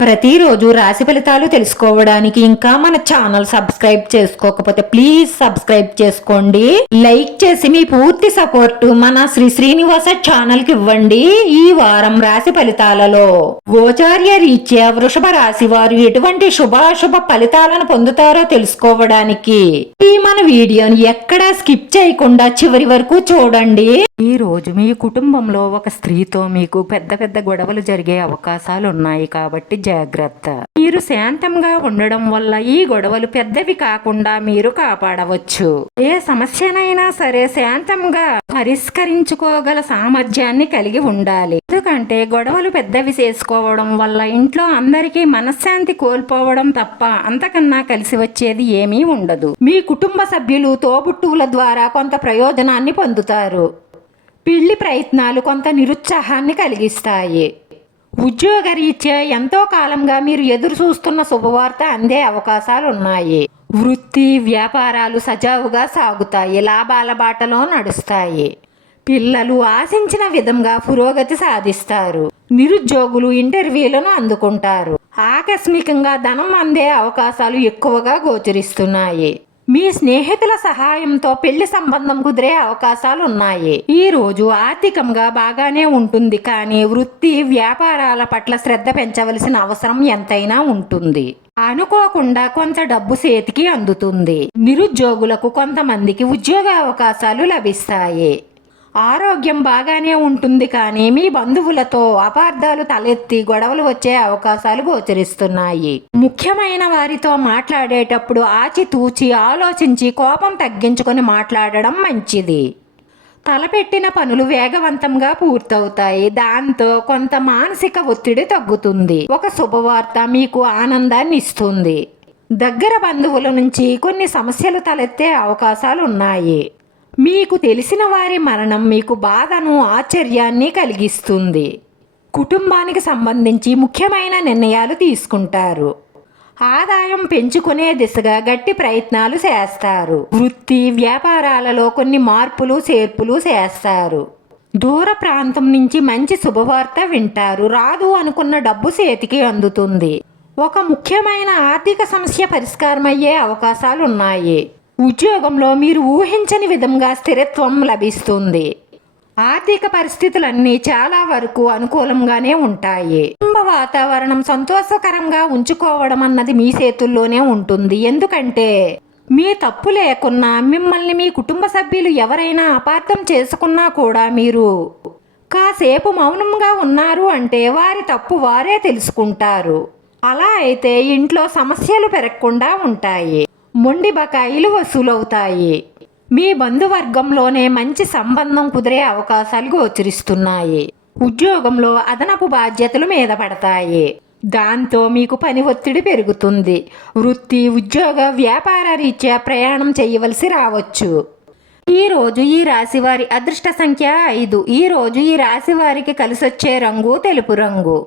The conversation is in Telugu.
ప్రతిరోజు రాశి ఫలితాలు తెలుసుకోవడానికి ఇంకా మన ఛానల్ సబ్స్క్రైబ్ చేసుకోకపోతే ప్లీజ్ సబ్స్క్రైబ్ చేసుకోండి. లైక్ చేసి మీ పూర్తి సపోర్ట్ మన శ్రీ శ్రీనివాస ఛానల్కి ఇవ్వండి ఈ వారం రాశి ఫలితాలలో. గోచార్య రీత్యా వృషభ రాశి వారు ఎటువంటి శుభాశుభ ఫలితాలను పొందుతారో తెలుసుకోవడానికి ఈ మన వీడియోని ఎక్కడా స్కిప్ చేయకుండా చివరి వరకు చూడండి. ఈ రోజు మీ కుటుంబంలో ఒక స్త్రీతో మీకు పెద్ద పెద్ద గొడవలు జరిగే అవకాశాలు ఉన్నాయి కాబట్టి జాగ్రత్త. మీరు శాంతంగా ఉండడం వల్ల ఈ గొడవలు పెద్దవి కాకుండా మీరు కాపాడవచ్చు. ఏ సమస్యనైనా సరే శాంతంగా పరిష్కరించుకోగల సామర్థ్యాన్ని కలిగి ఉండాలి. ఎందుకంటే గొడవలు పెద్దవి చేసుకోవడం వల్ల ఇంట్లో అందరికీ మనశ్శాంతి కోల్పోవడం తప్ప అంతకన్నా కలిసి వచ్చేది ఏమీ ఉండదు. మీ కుటుంబ సభ్యులు తోబుట్టువుల ద్వారా కొంత ప్రయోజనాన్ని పొందుతారు. పిల్లి ప్రయత్నాలు కొంత నిరుత్సాహాన్ని కలిగిస్తాయి. ఉద్యోగరీత్యా ఎంతో కాలంగా మీరు ఎదురు చూస్తున్న శుభవార్త అందే అవకాశాలు ఉన్నాయి వృత్తి వ్యాపారాలు సజావుగా సాగుతాయి లాభాల బాటలో నడుస్తాయి. పిల్లలు ఆశించిన విధంగా పురోగతి సాధిస్తారు. నిరుద్యోగులు ఇంటర్వ్యూలను అందుకుంటారు. ఆకస్మికంగా ధనం అందే అవకాశాలు ఎక్కువగా గోచరిస్తున్నాయి. మీ స్నేహితుల సహాయంతో పెళ్ళి సంబంధం కుదిరే అవకాశాలు ఉన్నాయి ఈ రోజు ఆర్థికంగా బాగానే ఉంటుంది కానీ వృత్తి వ్యాపారాల పట్ల శ్రద్ధ పెంచవలసిన అవసరం ఎంతైనా ఉంటుంది. అనుకోకుండా కొంత డబ్బు చేతికి అందుతుంది. నిరుద్యోగులకు కొంతమందికి ఉద్యోగ అవకాశాలు లభిస్తాయి. ఆరోగ్యం బాగానే ఉంటుంది కానీ మీ బంధువులతో అపార్థాలు తలెత్తి గొడవలు వచ్చే అవకాశాలు గోచరిస్తున్నాయి. ముఖ్యమైన వారితో మాట్లాడేటప్పుడు ఆచితూచి ఆలోచించి కోపం తగ్గించుకొని మాట్లాడడం మంచిది. తలపెట్టిన పనులు వేగవంతంగా పూర్తవుతాయి. దాంతో కొంత మానసిక ఒత్తిడి తగ్గుతుంది. ఒక శుభవార్త మీకు ఆనందాన్ని ఇస్తుంది. దగ్గర బంధువుల నుంచి కొన్ని సమస్యలు తలెత్తే అవకాశాలు ఉన్నాయి మీకు తెలిసిన వారి మరణం మీకు బాధను ఆశ్చర్యాన్ని కలిగిస్తుంది. కుటుంబానికి సంబంధించి ముఖ్యమైన నిర్ణయాలు తీసుకుంటారు. ఆదాయం పెంచుకునే దిశగా గట్టి ప్రయత్నాలు చేస్తారు. వృత్తి వ్యాపారాలలో కొన్ని మార్పులు చేర్పులు చేస్తారు. దూర ప్రాంతం నుంచి మంచి శుభవార్త వింటారు. రాదు అనుకున్న డబ్బు చేతికి అందుతుంది. ఒక ముఖ్యమైన ఆర్థిక సమస్య పరిష్కారమయ్యే అవకాశాలు ఉన్నాయి ఉద్యోగంలో మీరు ఊహించని విధంగా స్థిరత్వం లభిస్తుంది. ఆర్థిక పరిస్థితులన్నీ చాలా వరకు అనుకూలంగానే ఉంటాయి. కుటుంబ వాతావరణం సంతోషకరంగా ఉంచుకోవడం అన్నది మీ చేతుల్లోనే ఉంటుంది. ఎందుకంటే మీ తప్పు లేకున్నా మిమ్మల్ని మీ కుటుంబ సభ్యులు ఎవరైనా అపార్థం చేసుకున్నా కూడా మీరు కాసేపు మౌనంగా ఉన్నారు అంటే వారి తప్పు వారే తెలుసుకుంటారు. అలా అయితే ఇంట్లో సమస్యలు పెరగకుండా ఉంటాయి. మొండి బకాయిలు వసూలవుతాయి. మీ బంధువర్గంలోనే మంచి సంబంధం కుదిరే అవకాశాలు గోచరిస్తున్నాయి. ఉద్యోగంలో అదనపు బాధ్యతలు మీద పడతాయి. దాంతో మీకు పని ఒత్తిడి పెరుగుతుంది. వృత్తి ఉద్యోగ వ్యాపార రీత్యా ప్రయాణం చేయవలసి రావచ్చు. ఈరోజు ఈ రాశి వారి అదృష్ట సంఖ్య ఐదు. ఈ రోజు ఈ రాశి వారికి కలిసొచ్చే రంగు తెలుపు రంగు.